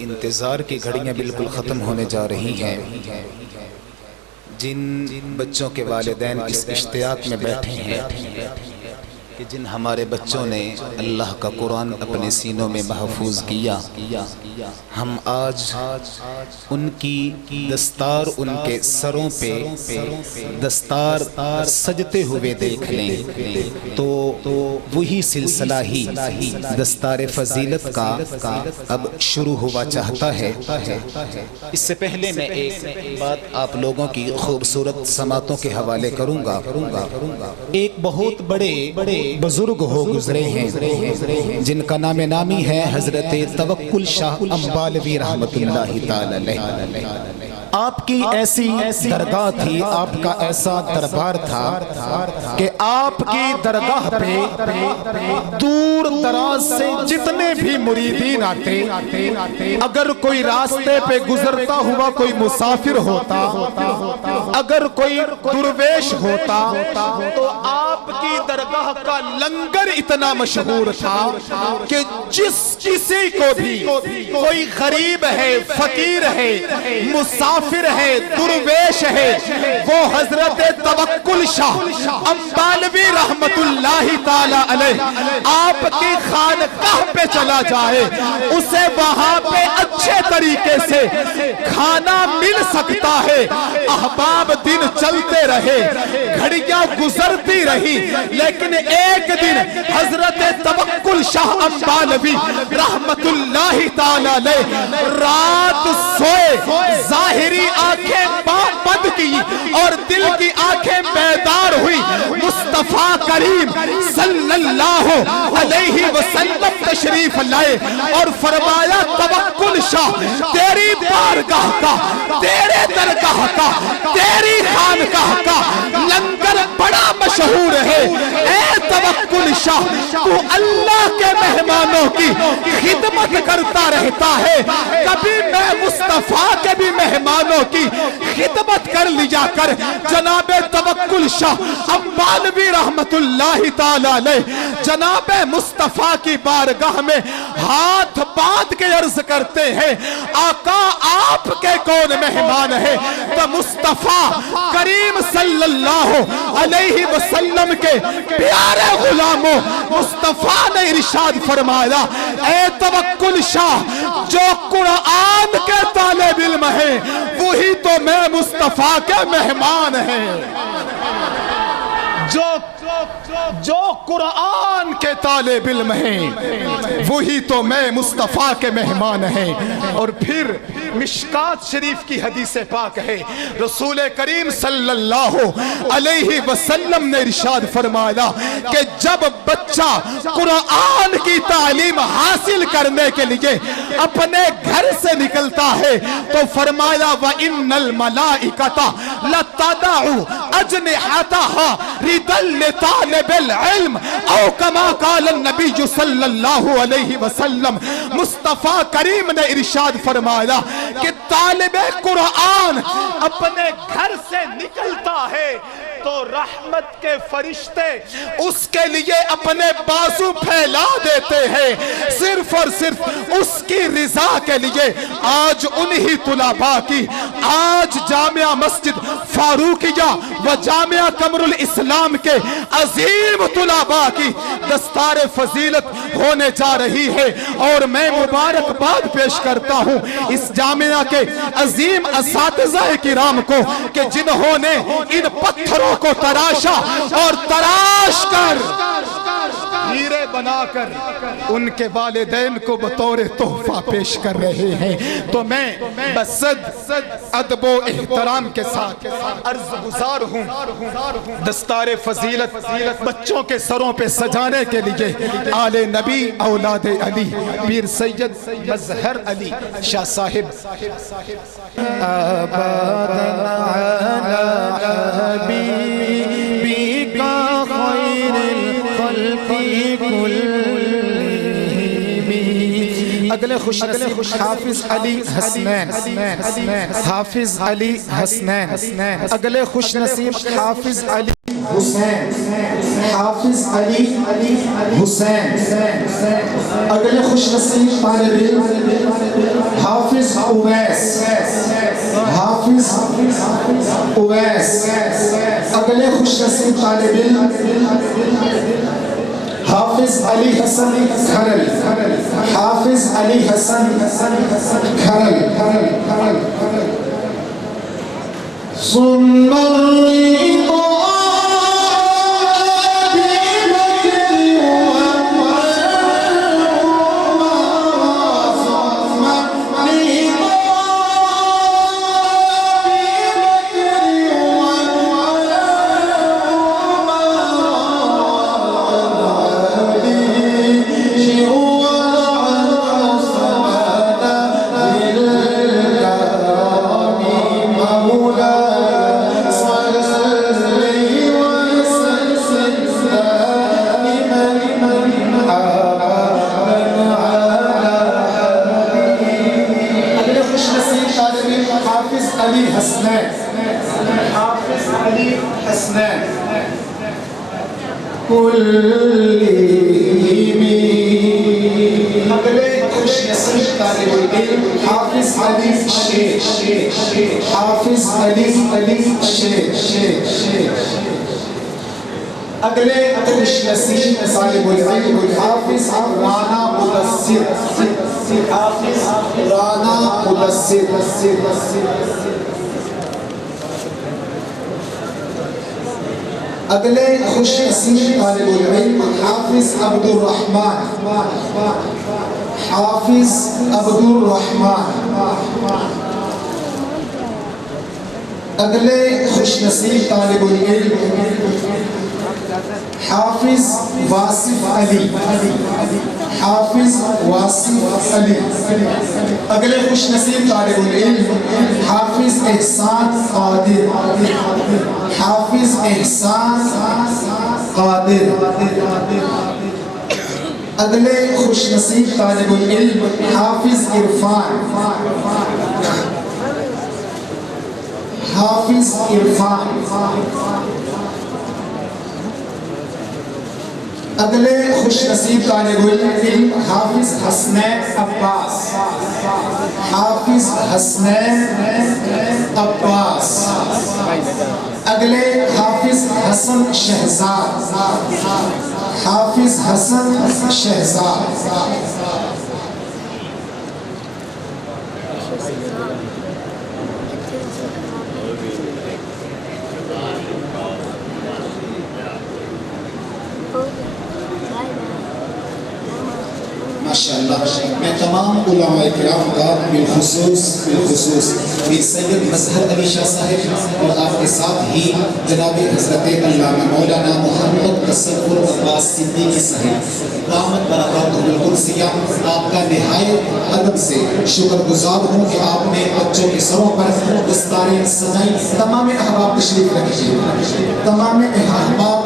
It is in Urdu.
انتظار کی گھڑیاں بالکل ختم ہونے جا رہی ہیں۔ جن بچوں کے والدین اس اشتیاق میں بیٹھے ہیں کہ جن ہمارے بچوں نے اللہ کا قرآن اپنے سینوں میں محفوظ کیا، ہم آج ان کی دستار، ان کے سروں پہ دستار سجتے ہوئے دیکھ لیں تو وہی سلسلہ ہی دستار فضیلت کا اب شروع ہوا چاہتا ہے۔ اس سے پہلے میں ایک بات آپ لوگوں کی خوبصورت سماعتوں کے حوالے کروں گا۔ ایک بہت بڑے بزرگ ہو گزرے ہیں جن کا نام نامی ہے حضرت توکل شاہ امبالوی رحمت اللہ تعالی علیہ۔ آپ کی ایسی درگاہ تھی، آپ کا ایسا دربار تھا کہ آپ کی درگاہ پہ دور دراز سے جتنے بھی مریدین آتے، اگر کوئی راستے پہ گزرتا ہوا کوئی مسافر ہوتا، اگر کوئی درویش ہوتا تو آپ کی درگاہ کا لنگر اتنا مشہور تھا کہ جس کسی کو بھی کوئی غریب ہے، فقیر ہے، مسافر ہے، درویش ہے، وہ حضرت توکل شاہ امبالوی رحمت اللہ تعالی علیہ آپ کی خانقاہ پہ چلا جائے، اسے وہاں پہ اچھے طریقے سے کھانا مل سکتا ہے۔ احباب دن چلتے رہے، گھڑیاں گزرتی رہی، لیکن ایک دن حضرت توکل شاہ امبالوی رحمت اللہ تعالی علیہ رات سوئے، ظاہری آنکھیں بند کی اور دل کی آنکھیں بیدار ہوئی، مصطفیٰ کریم صلی اللہ علیہ وسلم تشریف لائے اور فرمایا توکل شاہ تیری بارگاہ کا، تیرے درگاہ کا، تیری خانقاہ کا لنگر بڑا مشہور ہے۔ اے توکل شاہ تو اللہ کے مہمانوں کی خدمت کرتا رہتا ہے، کبھی میں مصطفیٰ کے بھی مہمانوں کی خدمت کر لیا کر۔ جناب توکل شاہ امبالوی رحمت اللہ تعالی علیہ جناب مصطفیٰ کی بارگاہ میں ہاتھ باندھ کے عرض کرتے ہیں، آقا آپ کے کون مہمان ہے؟ تو مصطفیٰ کریم صلی اللہ علیہ وسلم کے پیارے غلاموں مصطفیٰ نے ارشاد فرمایا، اے توکل شاہ جو قرآن کے طالب علم ہے وہی تو میں مصطفیٰ کے مہمان ہیں۔ جو قرآن کے طالب علم ہیں وہی تو میں مصطفیٰ کے مہمان ہیں۔ اور پھر مشکات شریف کی حدیث پاک ہے، رسول کریم صلی اللہ علیہ وسلم نے ارشاد فرمایا کہ جب بچہ قرآن کی تعلیم حاصل کرنے کے لیے اپنے گھر سے نکلتا ہے تو فرمایا وَإِنَّ الْمَلَائِكَةَ لَتَضَعُ أَجْنِحَتَهَا رِدًا لِطَالِبِ العلم او کما قال النبی صلی اللہ علیہ وسلم۔ مصطفیٰ کریم نے ارشاد فرمایا کہ طالب قرآن اپنے گھر سے نکلتا ہے تو رحمت کے فرشتے اس کے لیے اپنے بازو پھیلا دیتے ہیں، صرف اور صرف اس کی رضا کے لیے۔ آج انہی طلباء کی، آج جامعہ مسجد فاروقیہ و جامعہ قمر الاسلام کے عظیم طلباء کی دستار فضیلت ہونے جا رہی ہے، اور میں مبارکباد پیش کرتا ہوں اس جامعہ کے عظیم اساتذہ کرام کو کہ جنہوں نے ان پتھروں کو تراشا اور تراش کر ہیرے بنا کر ان کے والدین کو بطور تحفہ پیش کر رہے ہیں۔ تو میں بصد ادب و احترام کے ساتھ عرض گزار ہوں، دستار فضیلت بچوں کے سروں پہ سجانے کے لیے آل نبی اولاد علی پیر سید مظہر علی شاہ صاحب اگلے خوش حافظ علی حسنین، حافظ علی حسنین، اگلے خوش نصیب حافظ علی حسین، حافظ علی حسین، اگلے خوش نصیب طالب علم حافظ اویس، حافظ اویس۔ اگلے خوش نصیب طالب علم حافظ علی حسن کھرل، حافظ علی حسن کھرل۔ ثم الرضا علی حسنین، حافظ علی حسنین کلیمی۔ اگلے خوش نصیب طالب علم حافظ علی شیخ، حافظ علی شیخ۔ اگلے خوش نصیب طالب علم حافظ رانا مدثر، حافظ رانا مدثر۔ اگلے خوش نصیب طالب العلم حافظ عبد الرحمن، حافظ عبد الرحمن۔ اگلے خوش نصیب طالب العلم حافظ واصف علی، حافظ واصف علی۔ اگلے خوش نصیب طالب العلم حافظ احسان قادر، حافظ احسان قادر۔ اگلے خوش نصیب طالب العلم حافظ عرفان، حافظ عرفان۔ اگلے خوش نصیب طالب علم حافظ حسنین عباس، حافظ حسنین عباس۔ اگلے حافظ حسن شہزاد، حافظ حسن شہزاد۔ ماشاءاللہ میں تمام علماء کرام کا بالخصوص میر سید مظہر علی شاہ صاحب اور آپ کے ساتھ ہی جناب حضرت علامہ مولانا محمد تصور عباس صدیقی صاحب دامت برکاتہ القدسیہ آپ کا نہایت ادب سے شکر گزار ہوں کہ آپ نے بچوں کے سروں پر دستاریں سجائی۔ تمام احباب تشریف رکھیے، تمام احباب